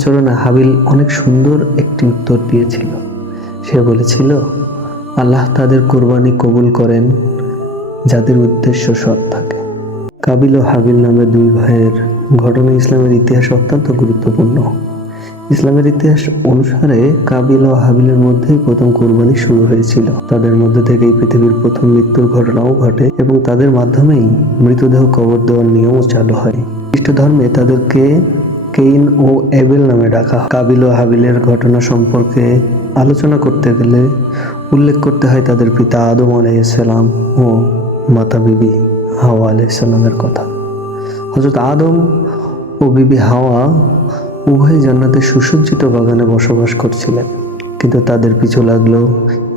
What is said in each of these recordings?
আচরণে হাবিল অনেক সুন্দর একটি উত্তর দিয়েছিল। সে বলেছিল, আল্লাহ তাদের কোরবানি কবুল করেন যাদের উদ্দেশ্য সৎ থাকে। কাবিল ও হাবিল নামে দুই ভাইয়ের ঘটনা ইসলামের ইতিহাসে অত্যন্ত গুরুত্বপূর্ণ। ইসলামের ইতিহাস অনুসারে কাবিল ও হাবিলের মধ্যেই প্রথম কোরবানি শুরু হয়েছিল। তাদের মধ্যে থেকেই পৃথিবীর প্রথম মৃত্যুর ঘটনাও ঘটে এবং তাদের মাধ্যমেই মৃতদেহ কবর দেওয়ার নিয়মও চালু হয়। খ্রিস্ট ধর্মে তাদেরকে কেইন ও এবেল নামে ডাকা কাবিল ও হাবিলের ঘটনা সম্পর্কে আলোচনা করতে গেলে উল্লেখ করতে হয় তাদের পিতা আদম আলাইসাল্লাম ও মাতা বিবি হাওয়া আলাইসাল্লামের কথা। হজরত আদম ও বিবি হাওয়া উভয় জান্নাতের সুসজ্জিত বাগানে বসবাস করছিলেন, কিন্তু তাদের পিছু লাগল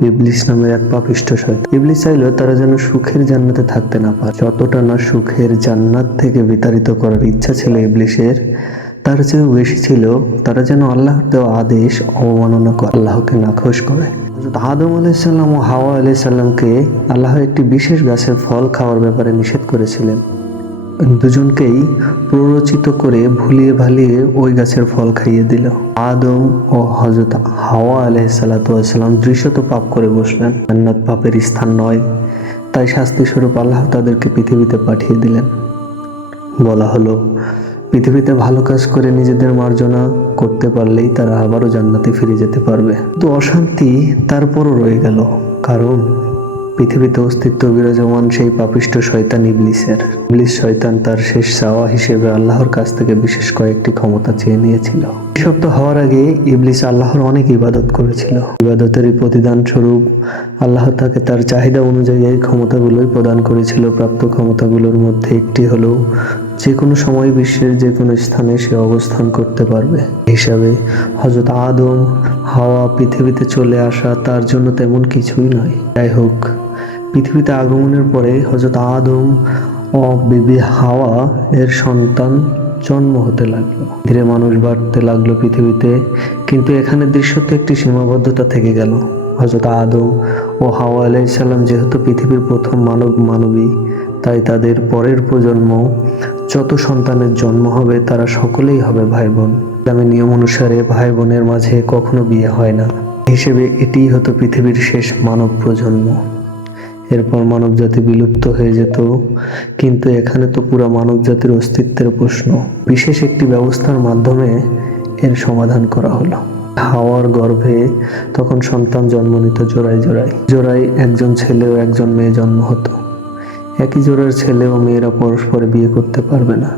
ইবলিস নামের এক পাপিষ্ঠ শয়তান। ইবলিস চাইলেও তারা যেন সুখের জান্নাতে থাকতে না পারে। যতটা না সুখের জান্নাত থেকে বিতাড়িত করার ইচ্ছা ছিল ইবলিসের তার চেয়েও বেশি ছিল, তারা যেন আল্লাহর দেওয়া আদেশ অবমাননা করে, আল্লাহকে নাখোশ করে। আদম আলাইসাল্লাম ও হাওয়া আলাইসাল্লামকে আল্লাহ একটি বিশেষ গাছের ফল খাওয়ার ব্যাপারে নিষেধ করেছিলেন। দুজনকেই প্ররোচিত করে ভুলিয়ে ভালিয়ে ওই গাছের ফল খাইয়ে দিল। আদম ও হজরত হাওয়া আলহ সালাতাম দৃশ্যত পাপ করে বসলেন। জান্নাত পাপের স্থান নয়, তাই শাস্তি স্বরূপ আল্লাহ তাদেরকে পৃথিবীতে পাঠিয়ে দিলেন। বলা হলো পৃথিবীতে ভালো কাজ করে নিজেদের মার্জনা করতে পারলেই তারা আবারও জান্নাতে ফিরে যেতে পারবে। তো অশান্তি তারপরও রয়ে গেল। কারণ পৃথিবীতে অস্তিত্ব বিরাজমান সেই পাপিষ্ট শয়তান ইবলিসের। ইবলিস শয়তান তার শেষ চাওয়া হিসেবে আল্লাহর কাছ থেকে বিশেষ কয়েকটি ক্ষমতা চেয়ে নিয়েছিল। এসব তো হওয়ার আগে ইবলিস আল্লাহর অনেক ইবাদত করেছিল। ইবাদতেরই প্রতিদান স্বরূপ আল্লাহ তাকে তার চাহিদা অনুযায়ী এই ক্ষমতাগুলোই প্রদান করেছিল। প্রাপ্ত ক্ষমতাগুলোর মধ্যে একটি হলো যে কোনো সময় বিশ্বের যে কোনো স্থানে সে অবস্থান করতে পারবে। হিসাবে হজরত আদম, হাওয়া পৃথিবীতে চলে আসা তার জন্য তেমন কিছুই নয়। যাই হোক পৃথিবীতে আগমনের পরে হজরত আদম ও বিবি হাওয়া এর সন্তান জন্ম হতে লাগল। ধীরে মানুষ বাড়তে লাগল পৃথিবীতে, কিন্তু এখানে দৃশ্যতে একটি সীমাবদ্ধতা থেকে গেল। হজরত আদম ও হাওয়া আলাইসাল্লাম যেহেতু পৃথিবীর প্রথম মানব মানবী তাই তাদের পরের প্রজন্ম যত সন্তানের জন্ম হবে, তারা সকলেই হবে ভাই বোন ইসলামের নিয়ম অনুসারে ভাই বোনের মাঝে কখনো বিয়ে হয় না। হিসেবে এটিই হতো পৃথিবীর শেষ মানব প্রজন্ম। এরপর মানব জাতি বিলুপ্ত হয়ে যেত, কিন্তু এখানে তো পুরো মানব জাতির অস্তিত্বের প্রশ্ন। বিশেষ একটি ব্যবস্থার মাধ্যমে এর সমাধান করা হলো। হাওয়ার গর্ভে তখন সন্তান জন্ম নিত জোড়ায় জোড়ায়। জোড়ায় একজন ছেলে ও একজন মেয়ে জন্ম হতো। একই জোড়ার ছেলে ও মেয়েরা পরস্পরে বিয়ে করতে পারবে না।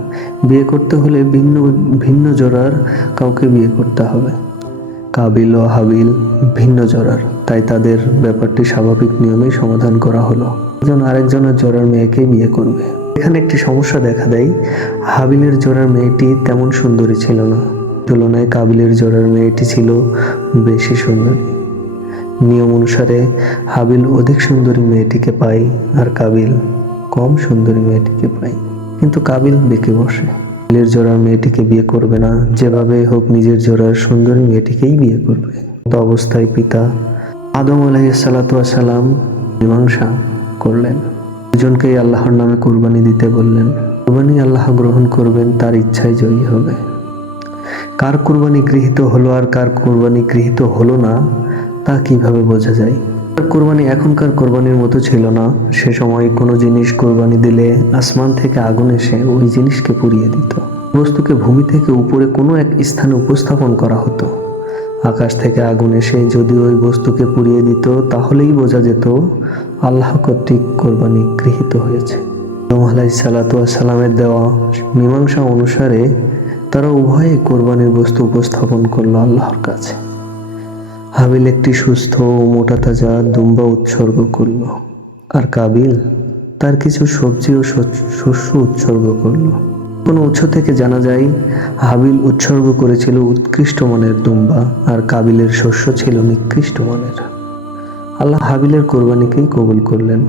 বিয়ে করতে হলে ভিন্ন ভিন্ন জোড়ার কাউকে বিয়ে করতে হবে। কাবিল ও হাবিল ভিন্ন জোড়ার তাই তাদের ব্যাপারটি স্বাভাবিক নিয়মেই সমাধান করা হলো। একজন আরেকজনের জোড়ার মেয়েকে বিয়ে করবে। এখানে একটি সমস্যা দেখা দেয়। হাবিলের জোড়ার মেয়েটি তেমন সুন্দরী ছিল না। তুলনায় কাবিলের জোড়ার মেয়েটি ছিল বেশি সুন্দরী। নিয়ম অনুসারে হাবিল অধিক সুন্দরী মেয়েটিকে পায় আর কাবিল কম সুন্দরী মেয়েটিকে পায় কিন্তু কাবিল বেঁকে বসে। কাবিলের জোড়ার মেয়েটিকে বিয়ে করবে না। যেভাবে হোক নিজের জোড়ার সুন্দরী মেয়েটিকেই বিয়ে করবে। তো অবস্থায় পিতা আদম আলাইসালাম মীমাংসা করলেন। দুজনকেই আল্লাহর নামে কোরবানি দিতে বললেন। কোরবানি আল্লাহ গ্রহণ করবেন, তার ইচ্ছাই জয়ী হবে। কার কোরবানি গৃহীত হলো আর কার কোরবানি গৃহীত হলো না, তা কীভাবে বোঝা যায়? কোরবানি এখনকার কোরবানির মতো ছিল না। সে সময় কোনো জিনিস কোরবানি দিলে আসমান থেকে আগুন এসে ওই জিনিসকে পুড়িয়ে দিত। বস্তুকে ভূমি থেকে উপরে কোনো এক স্থানে উপস্থাপন করা হতো। আকাশ থেকে আগুন এসে যদি ওই বস্তুকে পুড়িয়ে দিত, তাহলেই বোঝা যেত আল্লাহ কর্তৃক কোরবানি গৃহীত হয়েছে। আলাই সালামের দেওয়া মীমাংসা অনুসারে তারা উভয়ে কোরবানির বস্তু উপস্থাপন করল আল্লাহর কাছে। হাবিল একটি সুস্থ ও মোটা তাজা দুম্বা উৎসর্গ করল। আর কাবিল তার কিছু সবজি ও শস্য- উৎসর্গ করল। কোনো উৎস থেকে জানা যায়, হাবিল উৎসর্গ করেছিল উৎকৃষ্ট মানের দুম্বা আর কাবিলের শস্য ছিল নিকৃষ্ট মানের। আল্লাহ হাবিলের কোরবানিকেই কবুল করলেন।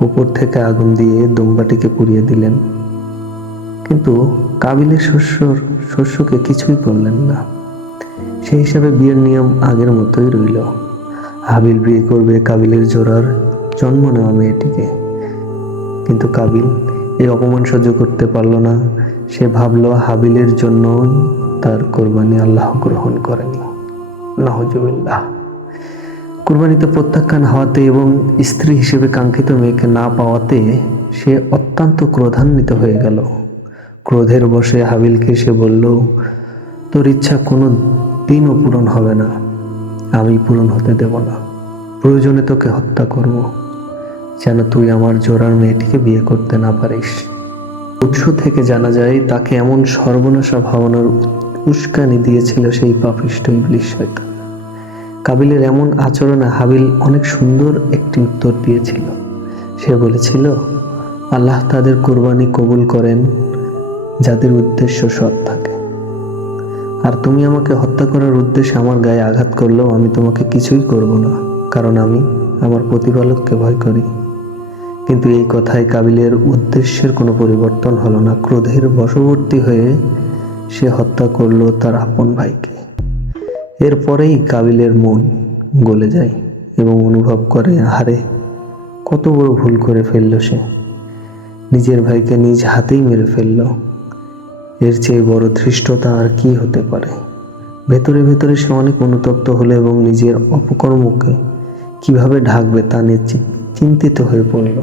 উপর থেকে আগুন দিয়ে দুম্বাটিকে পুড়িয়ে দিলেন। কিন্তু কাবিলের শস্যর, শস্যকে কিছুই করলেন না। সেই হিসাবে বিয়ের নিয়ম আগের মতোই রইল। হাবিল বিয়ে করবে কাবিলের জোড়ার জন্ম নেওয়া মেয়েটিকে। কিন্তু কাবিল এই অপমান সহ্য করতে পারল না। সে ভাবল হাবিলের জন্য তার কোরবানি আল্লাহ গ্রহণ করেনি। নাহজুবিল্লাহ কুরবানিতে প্রত্যাখ্যান হওয়াতে এবং স্ত্রী হিসেবে কাঙ্ক্ষিত মেয়েকে না পাওয়াতে সে অত্যন্ত ক্রোধান্বিত হয়ে গেল। ক্রোধের বসে হাবিলকে সে বলল, তোর ইচ্ছা কোনো দিনও পূরণ হবে না। আমি পূরণ হতে দেব না। প্রয়োজনে তোকে হত্যা করব, যেন তুই আমার জোড়ার মেয়েটিকে বিয়ে করতে না পারিস। উৎস থেকে জানা যায়, তাকে এমন সর্বনাশা ভাবনার উস্কানি দিয়েছিল সেই পাপিষ্ট ইবলিশ শয়তান কাবিলের এমন আচরণে হাবিল অনেক সুন্দর একটি উত্তর দিয়েছিল। সে বলেছিল, আল্লাহ তাদের কোরবানি কবুল করেন, যাদের উদ্দেশ্য সৎ থাকে। আর তুমি আমাকে হত্যা করার উদ্দেশ্যে আমার গায়ে আঘাত করলেও আমি তোমাকে কিছুই করব না, কারণ আমি আমার প্রতিপালককে ভয় করি। কিন্তু এই কথায় কাবিলের উদ্দেশ্যের কোনো পরিবর্তন হলো না। ক্রোধের বশবর্তী হয়ে সে হত্যা করল তার আপন ভাইকে। এরপরেই কাবিলের মন গলে যায় এবং অনুভব করে হারে কত বড় ভুল করে ফেলল সে। নিজের ভাইকে নিজ হাতেই মেরে ফেলল। এর চেয়ে বড় ধৃষ্টতা আর কি হতে পারে? ভেতরে ভেতরে সে অনেক অনুতপ্ত হলো এবং নিজের অপকর্মকে কীভাবে ঢাকবে তা নিয়ে চিন্তিত হয়ে পড়ল।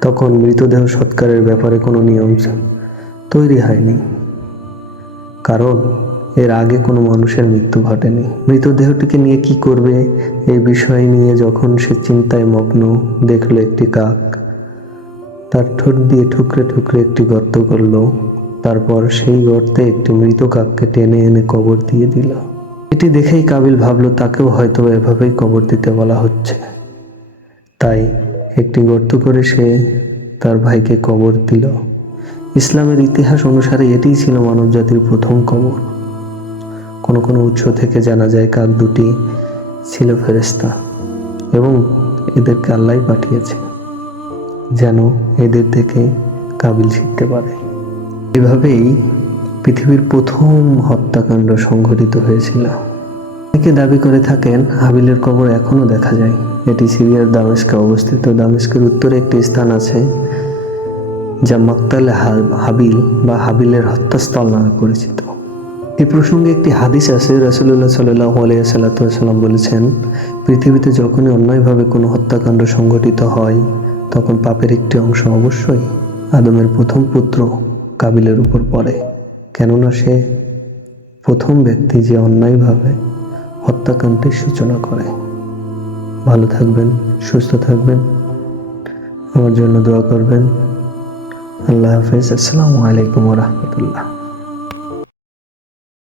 তখন মৃতদেহ সৎকারের ব্যাপারে কোনো নিয়ম তৈরি হয়নি। কারণ এর আগে কোনো মানুষের মৃত্যু ঘটেনি। মৃতদেহটিকে নিয়ে কি করবে এই বিষয় নিয়ে যখন সে চিন্তায় মগ্ন, দেখল একটি কাক। তার ঠোঁট দিয়ে ঠুকরে ঠুকরে একটি গর্ত করল। তারপর সেই গর্তে একটি মৃত কাককে টেনে এনে কবর দিয়ে দিল। এটি দেখেই কাবিল ভাবলো, তাকেও হয়তো এভাবেই কবর দিতে বলা হচ্ছে। তাই একটি গর্ত করে সে তার ভাইকে কবর দিল। ইসলামের ইতিহাস অনুসারে এটিই ছিল মানবজাতির প্রথম কবর। কোনো কোনো উৎস থেকে জানা যায়, কাক দুটি ছিল ফেরেস্তা এবং এদেরকে আল্লাহ পাঠিয়েছে। যেন এদের থেকে কাবিল শিখতে পারে। এভাবেই পৃথিবীর প্রথম হত্যাকাণ্ড সংঘটিত হয়েছিল। অনেকে দাবি করে থাকেন, হাবিলের কবর এখনও দেখা যায়। এটি সিরিয়ার দামেস্কে অবস্থিত। দামেস্কের উত্তরে একটি স্থান আছে, যা মাক্তালে হাবিল বা হাবিলের হত্যাস্থল নামে পরিচিত। এই প্রসঙ্গে একটি হাদিস আছে রাসুল্লাহ সাল্লাহ আলাইসাল্লাম বলেছেন, পৃথিবীতে যখনই অন্যায়ভাবে কোনো হত্যাকাণ্ড সংঘটিত হয়, তখন পাপের একটি অংশ অবশ্যই আদমের প্রথম পুত্র কাবিলের উপর পড়ে, কেননা সে প্রথম ব্যক্তি যে অন্যায়ভাবে হত্যাকাণ্ডের সূচনা করে। ভালো থাকবেন, সুস্থ থাকবেন। আমার জন্য দোয়া করবেন। আল্লাহ হাফেজ। আসসালামু আলাইকুম রহমতুল্লাহ।